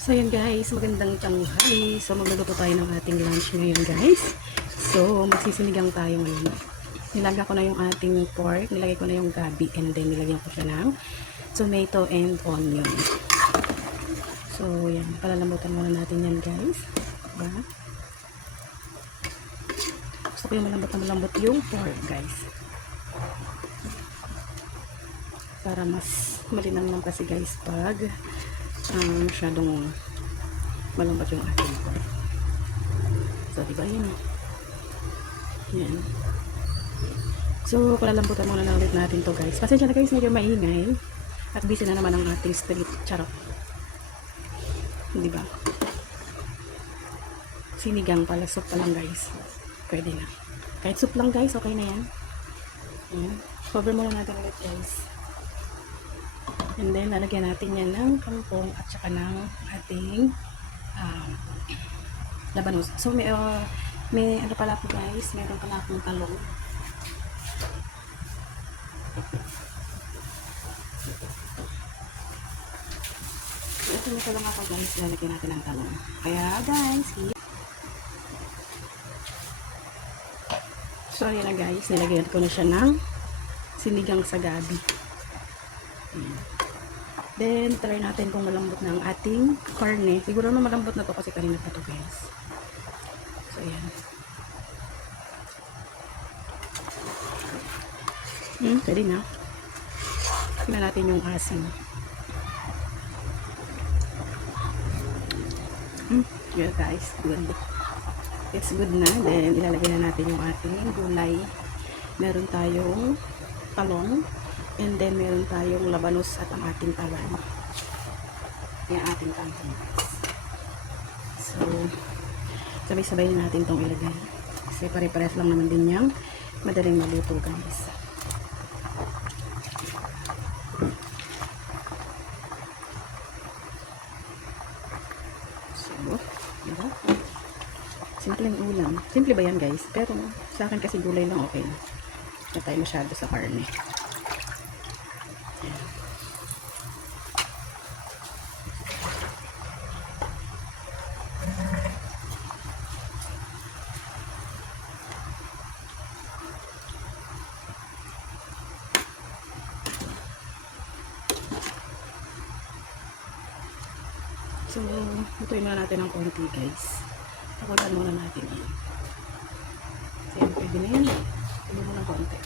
So yun guys, magandang tanghali. So magluluto tayo ng ating lunch ngayon guys. So magsisinigang tayo ngayon. Nilagay ko na yung ating pork, nilagay ko na yung gabi, and then nilagyan ko siya ng tomato and onion. So yan, palalambutan muna natin yan guys. Diba? Gusto ko yung malambot yung pork guys. Para mas malinamnam kasi guys pag masyadong malambot yung ating pork. So diba yun? Yan. So palalambutan muna na ulit natin to guys. Pasensya na guys, medyo maingay at busy na naman ang ating street. Charot. Diba? Sinigang pala, soup pa lang guys. Pwede na. Kahit soup lang guys, okay na yan. Yan. Cover muna natin ulit guys. And then, lalagyan natin yan ng kangkong at saka ng ating labanos. So, may ano pala po guys, meron pala akong talong. Ito na talong ako guys, lalagyan natin ng talong. Kaya guys, so, ayan na guys, nilagyan ko na siya ng sinigang sa gabi. Then, try natin kung malambot na ang ating karne. Siguro na malambot na to kasi kanina pa to guys. So, ayan. Pwede na. Tingnan natin yung asin. Yeah guys, good. It's good na. Then, ilalagay na natin yung ating gulay. Meron tayong talong. And then, meron tayong labanos at ang ating talan. Yung ating kangkong. So, sabay-sabay natin itong ilagay. Kasi pare-pares lang naman din yung madaling maluto guys. So, diba? Simpleng ulam. Simple ba yan guys? Pero sa akin kasi gulay lang okay na. Hindi tayo masyado sa karne. So, lutuin muna natin ng konti guys. Pakulan muna natin yan. So, yan, pwede na yan. Pwede mo ng konti.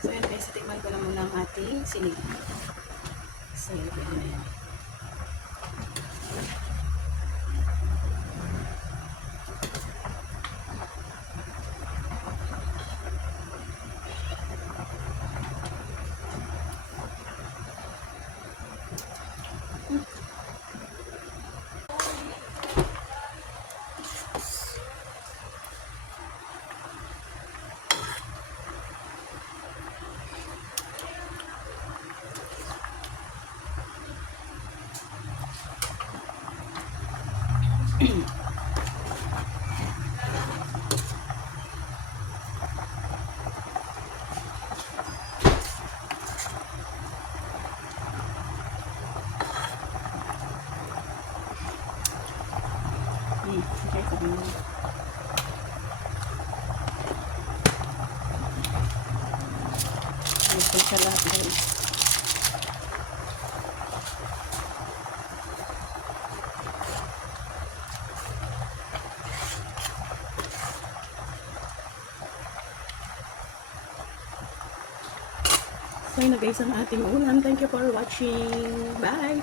So, yan guys, tikman ko na muna ang ating sinigang. So, yan, pwede na yan. Okay, sabi mo. Gusto siya lahat guys. So yun na guys ang ating ulam. Thank you for watching. Bye!